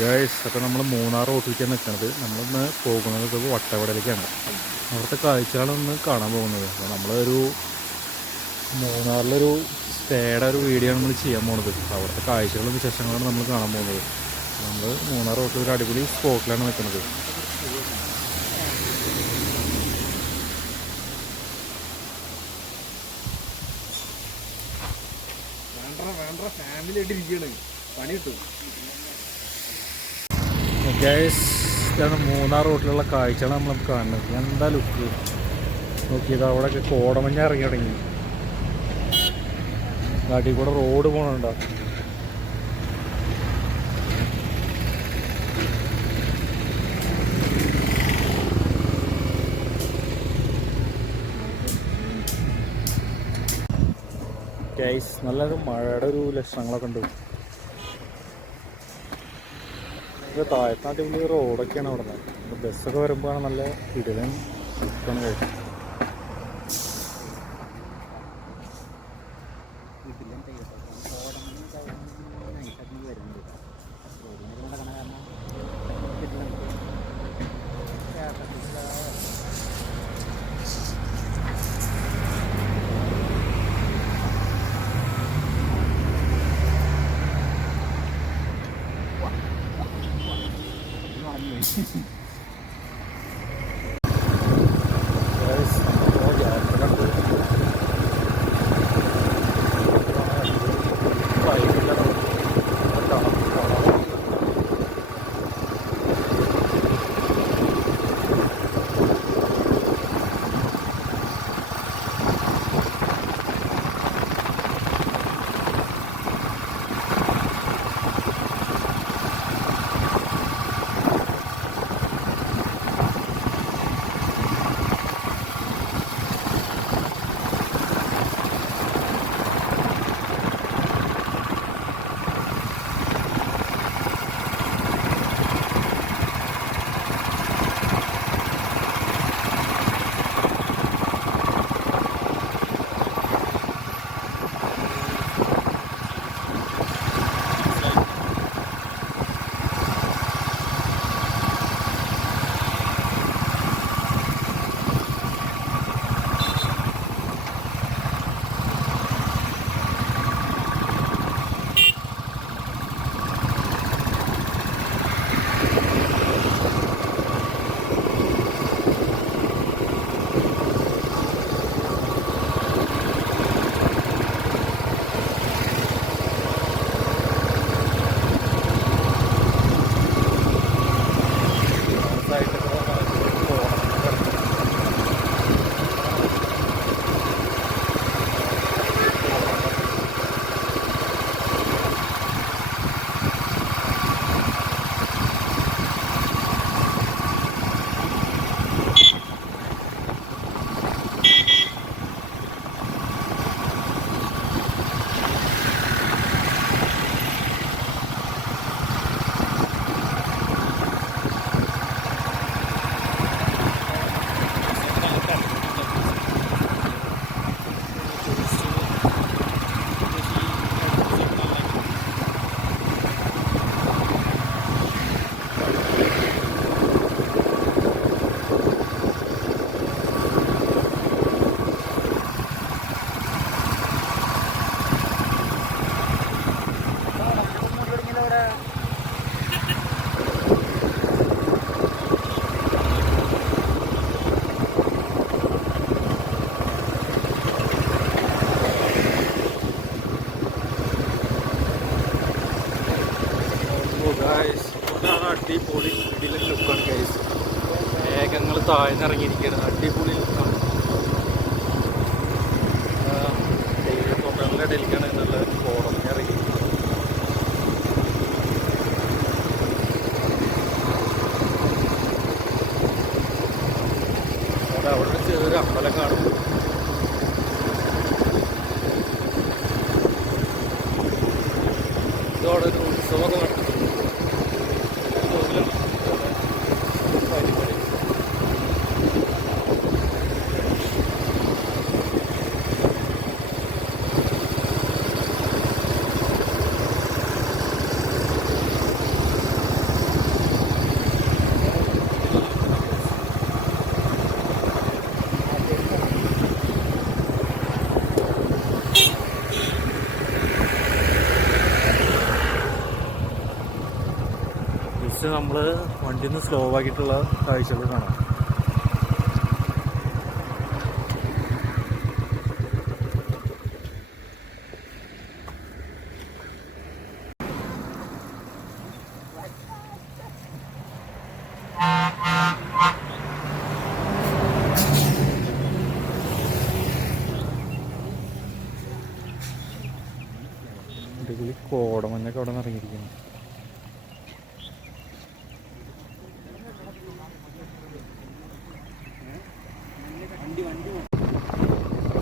Guys, അപ്പോൾ നമ്മൾ മൂന്നാർ റോട്ടിലേക്കാണ് നിൽക്കുന്നത്. നമ്മളിന്ന് പോകുന്നത് വട്ടവടയിലേക്കാണ്. അവിടുത്തെ കാഴ്ചകളൊന്ന് കാണാൻ പോകുന്നത്. അപ്പോൾ നമ്മളൊരു മൂന്നാറിലൊരു സ്റ്റേയുടെ ഒരു വീഡിയോ ആണ് നമ്മൾ ചെയ്യാൻ പോകുന്നത്. അപ്പോൾ അവിടുത്തെ കാഴ്ചകളും വിശേഷങ്ങളാണ് നമ്മൾ കാണാൻ പോകുന്നത്. നമ്മൾ മൂന്നാർ റോട്ടിൽ ഒരു അടിപൊളി സ്പോട്ടിലാണ് നിൽക്കുന്നത്. ഗൈസ്, ഇതാണ് മൂന്നാർ റോട്ടിലുള്ള കാഴ്ചകളാണ് നമ്മൾ കാണുന്നത്. എന്താ ലുക്ക് നോക്കിയത്. അവിടെയൊക്കെ കോടമഞ്ഞ ഇറങ്ങി തുടങ്ങി. നാട്ടിൽ കൂടെ റോഡ് പോകണുണ്ടോ. ഗൈസ്, നല്ലൊരു മഴയുടെ ഒരു ലക്ഷണങ്ങളൊക്കെ ഉണ്ട്. താഴത്താട്ടി വലിയ റോഡൊക്കെയാണ് അവിടെ നിന്ന്. ബസ്സൊക്കെ വരുമ്പോഴാണ് നല്ല ഇടലും നിൽക്കണം. കഴിച്ചു അടിപൊളി ഇടിലെ ലുക്കാണ് ഗൈസ്. മേഘങ്ങൾ താഴ്ന്നിറങ്ങിയിരിക്കുകയാണ്. അടിപൊളി ലുക്കാണ്. തോട്ടങ്ങളുടെ ഇടയിലേക്കാണ് നല്ല കോടമഞ്ഞ് ഇറങ്ങിയിരിക്കുന്നത്. അവിടെ ചെറിയൊരു അമ്പലം കാണും. ഇതോടെ ഒരു ഉത്സവമൊക്കെ നടത്തുന്നു. ജസ്റ്റ് നമ്മൾ വണ്ടി ഒന്ന് സ്ലോ ആക്കിയിട്ടുള്ള കാഴ്ചകൾ കാണാം. അടിപൊളി കോടമഞ്ഞൊക്കെ അവിടെ നിന്ന് ഇറങ്ങിയിരിക്കുന്നു.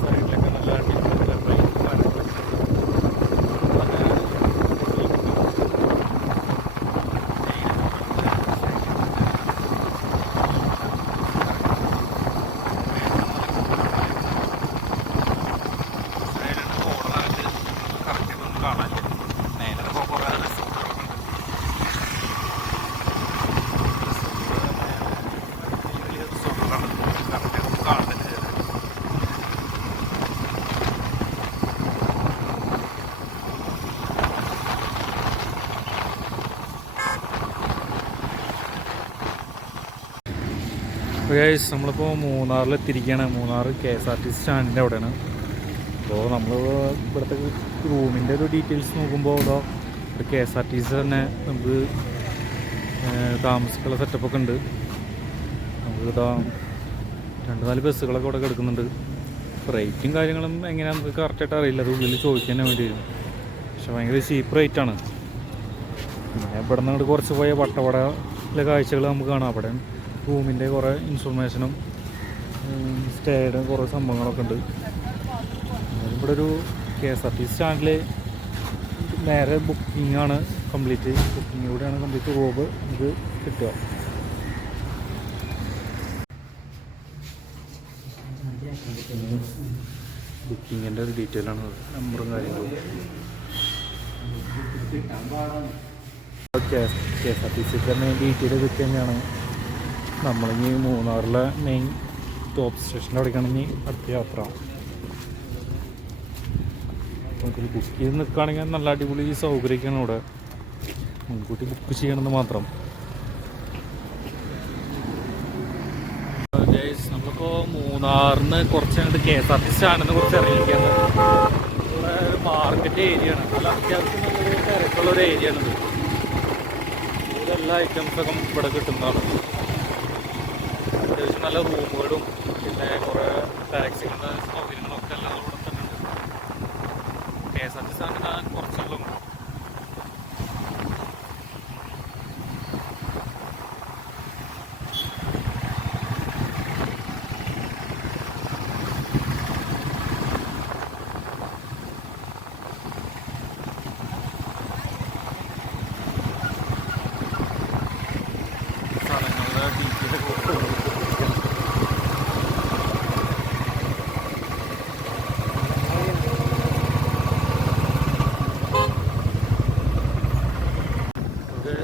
സൈഡിലൊക്കെ നല്ല അടിപൊളി ഗൈസ്, നമ്മളിപ്പോൾ മൂന്നാറിലെത്തിയിരിക്കുകയാണ്. മൂന്നാർ KSRTC സ്റ്റാൻഡിൻ്റെ അവിടെയാണ്. അപ്പോൾ നമ്മൾ ഇവിടുത്തെ റൂമിൻ്റെ ഒരു ഡീറ്റെയിൽസ് നോക്കുമ്പോൾ ഇതോ ഒരു KSRTC തന്നെ നമുക്ക് താമസിക്കാനുള്ള സെറ്റപ്പൊക്കെ ഉണ്ട്. നമുക്ക് ഇതാ 2-4 ബസ്സുകളൊക്കെ ഇവിടെ കിടക്കുന്നുണ്ട്. റേറ്റും കാര്യങ്ങളും എങ്ങനെയാണ് നമുക്ക് കറക്റ്റായിട്ട് അറിയില്ല, അത് ഉള്ളിൽ ചോദിക്കാൻ വേണ്ടി വരും. പക്ഷെ ഭയങ്കര ചീപ്പ് റേറ്റാണ്. പിന്നെ ഇവിടെ നിന്ന് അങ്ങോട്ട് കുറച്ച് പോയ വട്ടവടയിലെ കാഴ്ചകൾ നമുക്ക് കാണാം. അവിടെ റൂമിൻ്റെ കുറേ ഇൻഫർമേഷനും സ്റ്റേയുടെ കുറേ സംഭവങ്ങളൊക്കെ ഉണ്ട്. ഇവിടെ ഒരു KSRTC സ്റ്റാൻഡിൽ നേരെ ബുക്കിംഗാണ് കംപ്ലീറ്റ്. ബുക്കിങ്ങിലൂടെയാണ് കംപ്ലീറ്റ് റൂം ഇത് കിട്ടുക. ബുക്കിങ്ങിൻ്റെ ഒരു ഡീറ്റെയിലാണ്, നമ്പറും കാര്യങ്ങളും. KSRTCയുടെ മെയിൻ ഡീറ്റെയിൽ ഇതൊക്കെ തന്നെയാണ്. നമ്മളിനി മൂന്നാറിലെ മെയിൻ ടോപ്പ് സ്റ്റേഷൻ്റെ അവിടേക്കാണെങ്കിൽ അടുത്ത യാത്ര. നമുക്കൊരു ബുക്ക് ചെയ്ത് നിൽക്കുകയാണെങ്കിൽ നല്ല അടിപൊളി സൗകര്യമൊക്കെയാണ് ഇവിടെ. മുൻകൂട്ടി ബുക്ക് ചെയ്യണമെന്ന് മാത്രം. നമ്മളിപ്പോൾ മൂന്നാറിന് കുറച്ച് അങ്ങോട്ട് KSRTC സ്റ്റാൻഡിൽ നിന്ന് കുറച്ച് ഇറങ്ങിയിരിക്കുകയാണ്. ഇവിടെ ഒരു മാർക്കറ്റ് ഏരിയയാണ്. നല്ല അത്യാവശ്യം നല്ലൊരു തിരക്കുള്ളൊരു ഏരിയയാണിത്. ഇതെല്ലാ ഐറ്റംസൊക്കെ ഇവിടെ കിട്ടുന്നതാണ്. അത്യാവശ്യം നല്ല റൂമുകളും പിന്നെ കുറേ ടാക്സികളുടെ സൗകര്യങ്ങളൊക്കെ എല്ലാം ഇവിടെ തന്നെ ഉണ്ട്. KSRTC സ്റ്റാൻഡിന് കുറച്ചുള്ളൂ.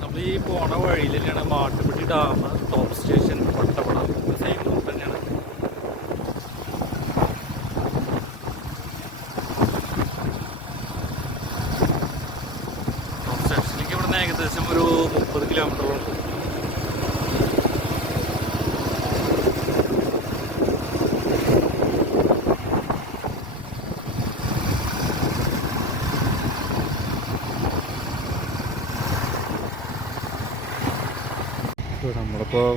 നമ്മൾ ഈ പോണ വഴിയിൽ തന്നെയാണ് Mattupetty dam, top station, Vattavada same route തന്നെയാണ്. ടോപ്പ് സ്റ്റേഷനിലേക്ക് ഇവിടെ നിന്ന് ഏകദേശം ഒരു 30 കിലോമീറ്ററുണ്ട്. നമ്മളിപ്പോൾ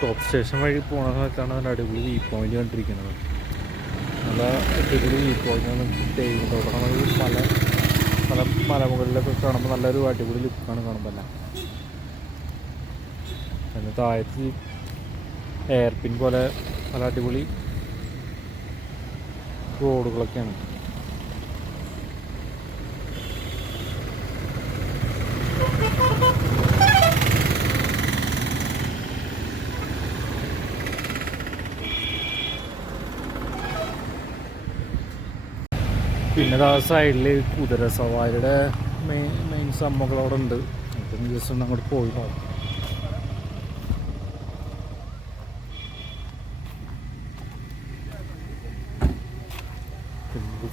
ടോപ്പ് സ്റ്റേഷൻ വഴി പോണ സമയത്താണ് നല്ല അടിപൊളി വ്യൂ പോയിന്റ് കണ്ടിരിക്കുന്നത്. നല്ല അടിപൊളി വ്യൂ പോയിന്റാണ്. മലമുകളിലൊക്കെ കാണുമ്പോൾ നല്ലൊരു അടിപൊളി ലുക്കാണ് കാണുമ്പോൾ തന്നെ. പിന്നെ താഴത്ത് എയർപിൻ പോലെ നല്ല അടിപൊളി റോഡുകളൊക്കെയാണ്. പിന്നെ ആ സൈഡിൽ കുതിര സവാരിയുടെ മെയിൻ സംഭവങ്ങളവിടെ ഉണ്ട്. അപ്പം ജസ്റ്റ് ഒന്ന് അങ്ങോട്ട് പോയി നോക്കാം.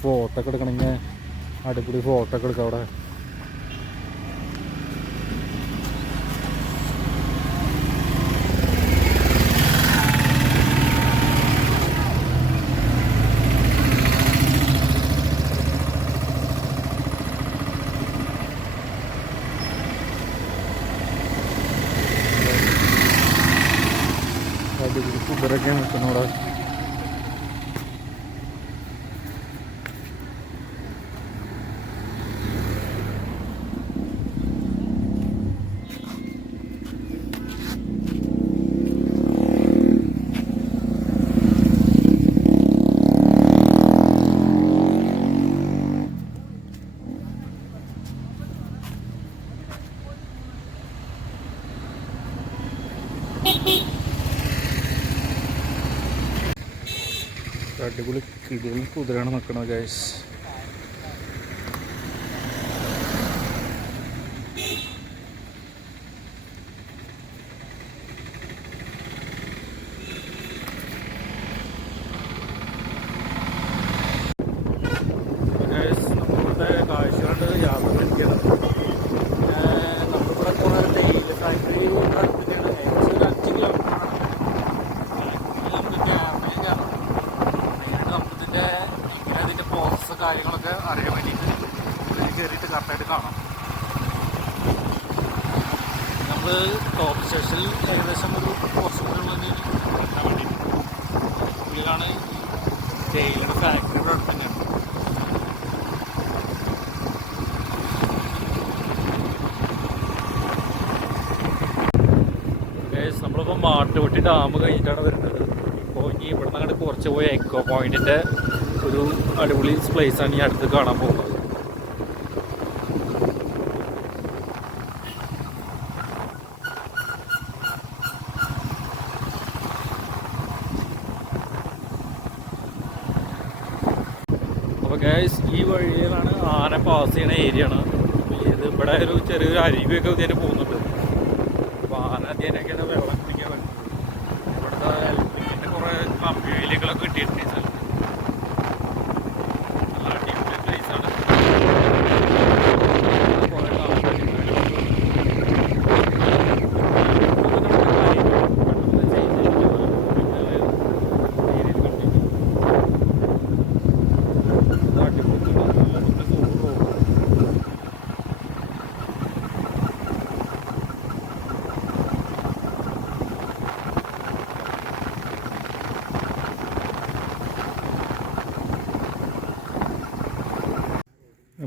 ഫോട്ടോ ഒക്കെ എടുക്കണമെങ്കിൽ അടിപൊളി ഫോട്ടോ ഒക്കെ എടുക്കാം അവിടെ. അടിപൊളി കുതിരൊക്കെയാണ് നിൽക്കുന്നത് അവിടെ. അടിപൊളി കിടിലൻ കുതിരയാണ് നിൽക്കുന്നത് ഗൈസ്. നമ്മളിവിടെ കാഴ്ച കണ്ട് യാത്ര തിരിക്കണം. നമ്മളിവിടെ കുറേ തേയില ഫാക്ടറി അടുത്തൊക്കെയാണ്. ഏകദേശം ഒരു 5 കിലോമീറ്ററാണ്. നമുക്ക് ക്യാമ്പിൽ കയറണം. നമുക്കിതിൻ്റെ ഇങ്ങനെ ഇതിൻ്റെ പ്രോസസ്സ് കാര്യങ്ങളൊക്കെ അറിയാൻ വേണ്ടിയിട്ട് ഇതിൽ കയറിയിട്ട് കറക്റ്റായിട്ട് കാണാം. നമ്മൾ ടോപ്പ് സ്റ്റേഷനിൽ ഏകദേശം ഒരു കുറച്ച് കൂടെ കാണാൻ വേണ്ടിയിട്ട് ഉള്ളിലാണ് തേയിലയുടെ ഫാക്ടറിയുടെ അടുത്ത് തന്നെയാണ്. നമ്മളിപ്പോൾ മാട്ടുപെട്ടി ഡാം കഴിഞ്ഞിട്ടാണ് വരുന്നത്. ഇപ്പോൾ ഇനി ഇവിടെ നിന്ന് അങ്ങോട്ട് കുറച്ച് പോയി എക്കോ പോയിന്റിൻ്റെ ഒരു അടിപൊളി പ്ലേസാണ് ഈ അടുത്ത് കാണാൻ പോകുന്നത്. അപ്പോൾ ഗൈസ് ഈ വഴിയിലാണ് ആന പാസ് ചെയ്യുന്ന ഏരിയ ആണ്. ഇത് ഇവിടെ ഒരു ചെറിയൊരു അരുവിയൊക്കെ ഇതിന് പോകുന്നുണ്ട്. അപ്പോൾ ആന അതിനൊക്കെയാണ് വെള്ളം കുടിക്കാൻ പറ്റുന്നത്. ഇവിടുത്തെ പിന്നെ കുറേ കമ്പിവേലികളൊക്കെ കിട്ടിയിട്ടുണ്ട് ഈ സ്ഥലത്ത്. നല്ല അടിപൊളി പ്ലേസാണ്. കുറേ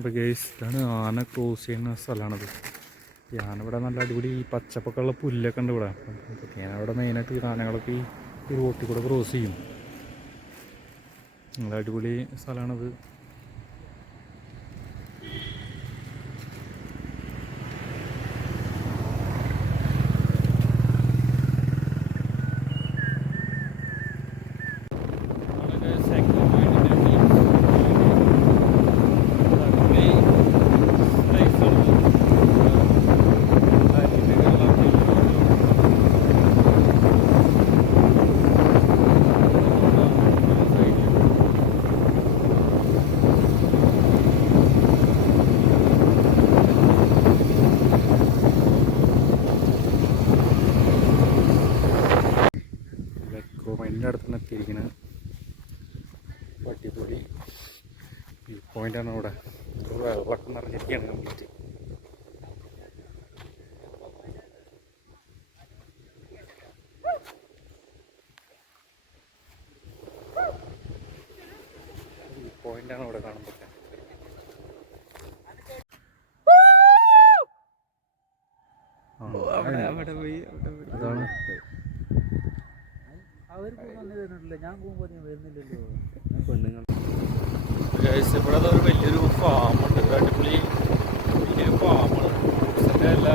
അപ്പോൾ ഗൈസ് ഇതാണ് ആന ക്രോസ് ചെയ്യുന്ന സ്ഥലമാണത്. ഈ ആന ഇവിടെ നല്ല അടിപൊളി ഈ പച്ചപ്പൊക്കെ ഉള്ള പുല്ലൊക്കെ ഉണ്ട് ഇവിടെ. ഞാൻ അവിടെ മെയിനായിട്ട് ഈ ആനകളൊക്കെ ഈ റോട്ടിൽ കൂടെ ക്രോസ് ചെയ്യും. നല്ല അടിപൊളി സ്ഥലമാണത്. പോയിന്റിൻ്റെ അടുത്ത് എത്തിയിരിക്കുന്നത് അടിപൊളി വ്യൂ പോയിൻ്റാണ്. അവിടെ വെള്ളമൊക്കെ നിറഞ്ഞിരിക്കുകയാണ് കംപ്ലീറ്റ്. വ്യൂ പോയിൻ്റാണ് അവിടെ കാണാൻ പറ്റുക. അതാണ് ഇവിടെ ഒരു വലിയൊരു ഫാമുണ്ട്. അടിപൊളി വലിയൊരു ഫാമാണ്. എല്ലാ